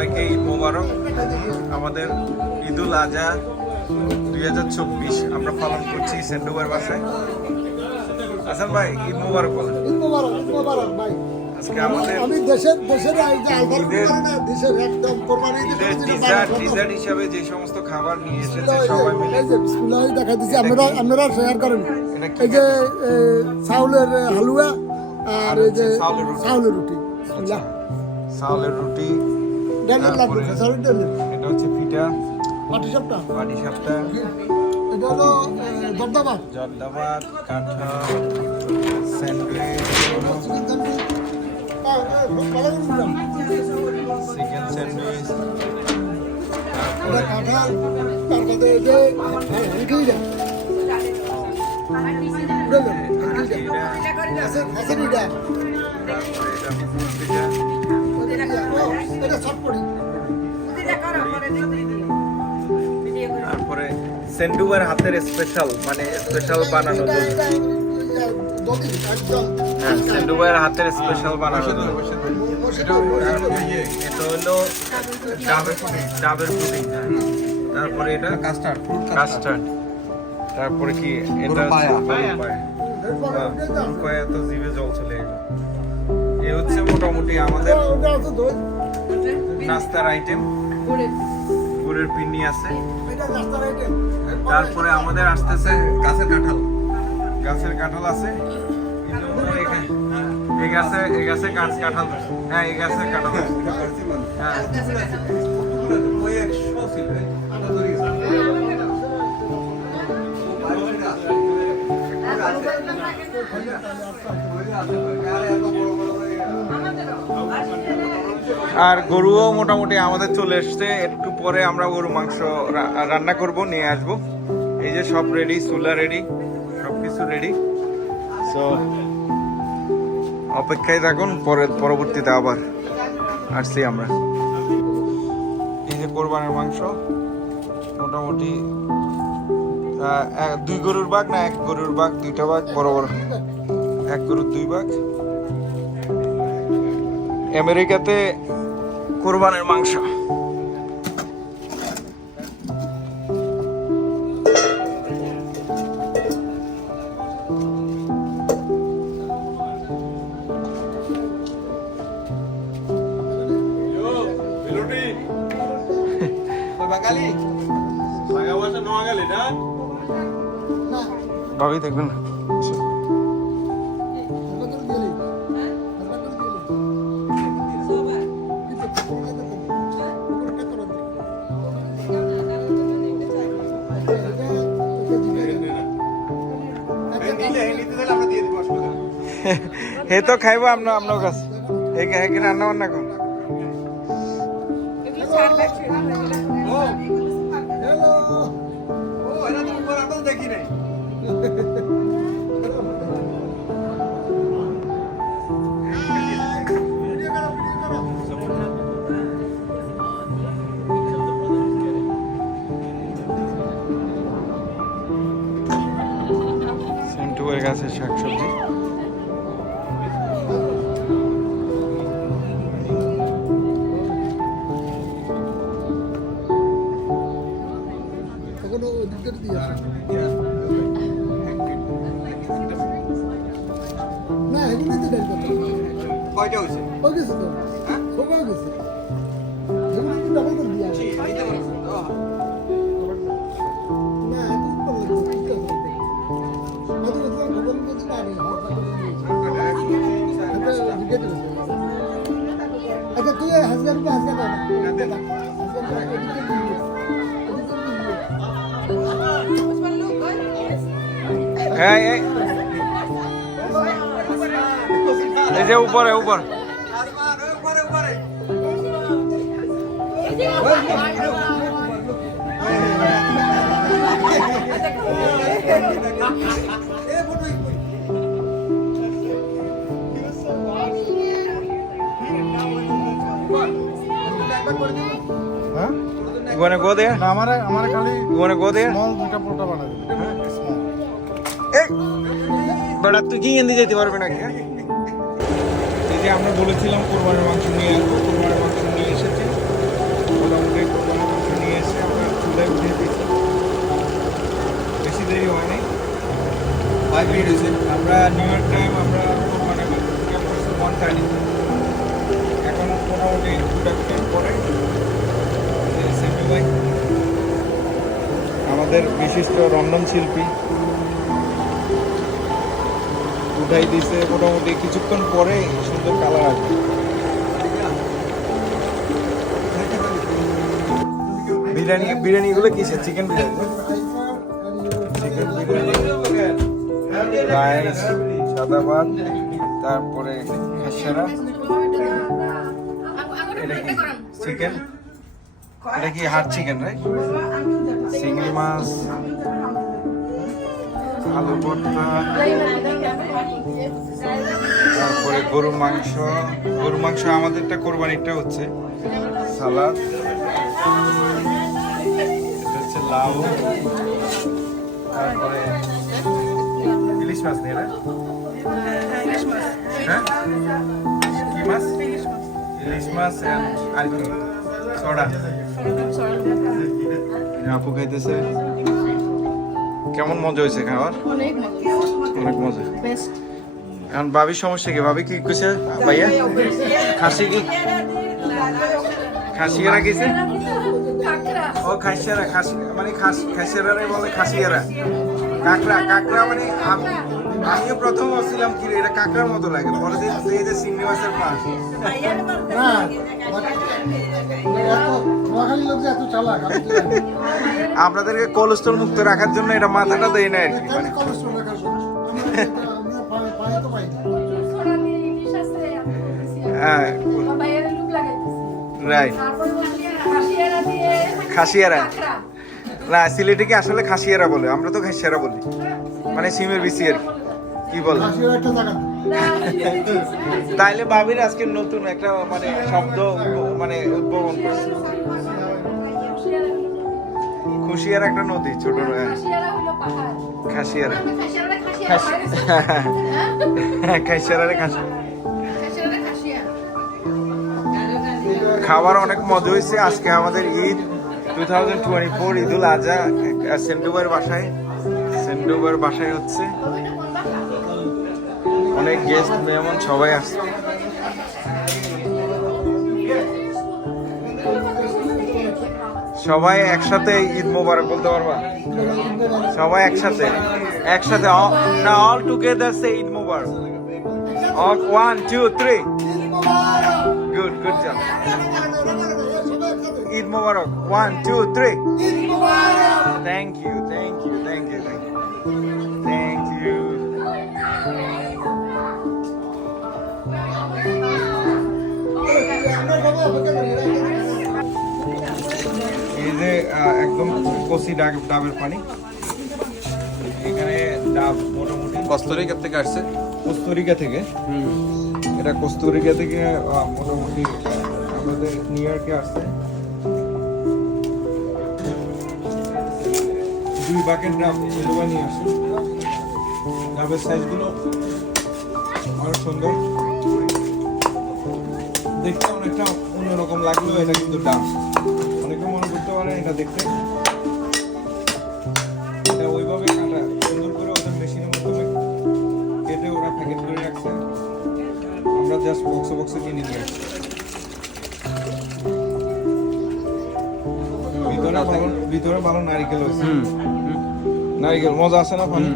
সবাইকে ঈদ মোবারক। আমাদের ঈদুল আজহা দুই হাজার চব্বিশ আমরা পালন করছি সেন্টুবার বাসায়। হাসান ভাই ঈদ মোবারক বলেন। আজকে আমাদের আমি দেশের দেশের দেশের একদম কোরবানি ঈদের ঈদের ডিজার্ট ডিজার্ট হিসাবে যে সমস্ত খাবার নিয়ে এসেছে সবাই মিলে। বিসমিল্লাহ দেখা দিচ্ছি আপনারা আপনারা শেয়ার করেন। এই যে চাউলের হালুয়া আর এই যে চাউলের চাউলের রুটি। বিসমিল্লাহ। চাউলের রুটি এটা হচ্ছে পিঠা পাটি সাপটা পাটি সাপটা এটা হলো দর্দাবাদ জর্দাবাদ। কাঁঠাল স্যান্ডউইচ চিকেন স্যান্ডউইচ কাঁঠাল তারপরে এই যে তারপরে এটা এটা চটপটি তারপরে সেন্ডুবার হাতের স্পেশাল মানে স্পেশাল বানানো এটা। এটা হ্যাঁ হাতের স্পেশাল বানানো এটা হলো ডাবের ডাবের পুডিং তারপরে এটা কাস্টার্ড কাস্টার্ড তারপরে কি এটা পায়া। হ্যাঁ, পায়া তো জিভে জল চলে এই হচ্ছে মোটামুটি আমাদের দই। নাস্তার আইটেম গুড়ের। পিন্নি আছে। এটা রাস্তার আইটেম তারপরে আমাদের আসতেছে গাছের কাঁঠাল। গাছের কাঁঠাল আছে। এই গাছে এই গাছে গাছ কাঁঠাল হ্যাঁ এই গাছের কাঁঠাল ধরছে। হ্যাঁ। আর গরুও মোটামুটি আমাদের চলে এসছে। একটু পরে আমরা গরু মাংস রান্না করব, নিয়ে আসব। এই যে সব রেডি চুলা রেডি সব কিছু রেডি সো অপেক্ষায় থাকুন পরে পরবর্তীতে আবার আসছি আমরা। এই যে কোরবানের মাংস, মোটামুটি দুই গরুর বাঘ না, এক গরুর বাঘ দুইটা বাঘ বড় বড়। এক গরুর দুই বাঘ আমেরিকাতে কোরবানের মাংস। ভাবি দেখবেন না। হে তো খাইবো আপনার আপনার কাছে। হে রান্না বান্না কর? কয়টা হয়েছে হয়ে গেছে তো সব হয়ে গেছে এগুলো তো ডাবল করে দিয়ে আসো। না আমি বলব ঠিক আছে আমি তো খবর বলতে পারি আচ্ছা তুই হাজার রুপে হাজার হ্যাঁ এই এই যে উপরে উপর হ্যাঁ You wanna go there? না আমার আমার খালি You wanna go there? Small দুইটা পোটা বানাবে স্মল এই বেটা তুই কি হিন্দি যেতে পারবি নাকি হ্যাঁ? এই যে আমরা বলেছিলাম কোরবানের মাংস নিয়ে আসব কোরবানের মাংস নিয়ে এসেছে। মোটামুটি কোরবানের মাংস নিয়ে এসে আমরা চুলে উঠিয়ে দিয়েছি। বেশি দেরি হয়নি। ফাইভ মিনিট আমরা নিউ ইয়র্ক টাইম আমরা কোরবানের মাংস ওয়ান থার্টি এখন মোটামুটি দুটা টাইম পরে। আমাদের বিশিষ্ট রন্ধন শিল্পী উঠাই দিছে মোটামুটি কিছুক্ষণ পরে সুন্দর কালার আসবে। বিরিয়ানি, বিরিয়ানিগুলো কিসে চিকেন বিরিয়ানি? চিকেন বিরিয়ানি সাদা ভাত, তারপরে খাসারা। এটা কি? চিকেন? এটা কি হাট চিকেন, রাইট? চিংড়ি মাছ, আলু ভর্তা তারপরে গরুর মাংস। গরুর মাংস আমাদেরটা কোরবানিটা হচ্ছে সালাদ। এটা হচ্ছে লাউ। তারপরে ইলিশ মাছ নিয়ে না? হ্যাঁ? কি মাছ? ইলিশ মাছ। আর কি? সোডা। আপু খাইতেছে। কেমন মজা হয়েছে অনেক মজা। অনেক মজা। এখন ভাবির সমস্যা কি? ভাবি কি কইছে? ভাইয়া? খাসি কি? খাসিয়ারা গেছে ও খাসিয়ারা খাসি মানে খাস খাসিয়ারাই বলে খাসিয়ারা কাকড়া কাকড়া মানে আম- আমিও প্রথম ভাবছিলাম কি রে, এটা কাকড়ার মতো লাগে। পরে এই যে চিংড়ি মাছের মাছ। না এত নোয়াখালী লোক যে এত চালাক আমি তো জানি। আপনাদেরকে কোলেস্ট্রল মুক্ত রাখার জন্য এটা মাথাটা দেয় না আর কি মানে। রাইট খাসিয়ারা? না সিলেটে আসলে খাসিয়ারা বলে। আমরা তো খাসিয়ারা বলি। মানে সিমের বিসি আর কি। বলে? তাইলে ভাবির আজকে নতুন একটা মানে শব্দ মানে উদ্ভাবন করছে। খুশিয়ার একটা নদী ছোট খাসিয়ারা খাবার অনেক মজা হয়েছে। আজকে আমাদের Eid. Two thousand twenty four Eidul Azha সেন্টুবার বাসায়। সেন্টুবার বাসায় হচ্ছে। অনেক গেস্ট মেহমান সবাই আসছে। সবাই একসাথে ঈদ মোবারক বলতে পারবা? সবাই একসাথে। একসাথে না all together say Eid Mubarak. One two three good good job Eid Mubarak. One two three thank you thank you thank you thank you thank you এই যে একদম কষি ডাব ডাবের পানি। এখানে ডাব মোটামুটি কস্তরিকা থেকে আসছে। কস্তুরিকা থেকে। এটা কস্তুরিকা থেকে মোটামুটি আমাদের নিউ ইয়র্কে আসছে। দুই বাকেট ডাব এগুলো নিয়ে আসে ডাবের সাইজগুলো অনেক সুন্দর। দেখতে অনেকটা অন্যরকম লাগলেও এটা কিন্তু ডাব। মনে করতে পারে এটা দেখতে। এটা ওইভাবে কাটা সুন্দর করে ওদের মেশিনের মাধ্যমে কেটে ওরা প্যাকেট করে রাখছে। আমরা জাস্ট বক্সে বক্সে কিনে নিয়ে আসছি। ভিতরে ভালো ভিতরে ভালো নারিকেল হয়েছে। নারিকেল মজা আছে না পানি?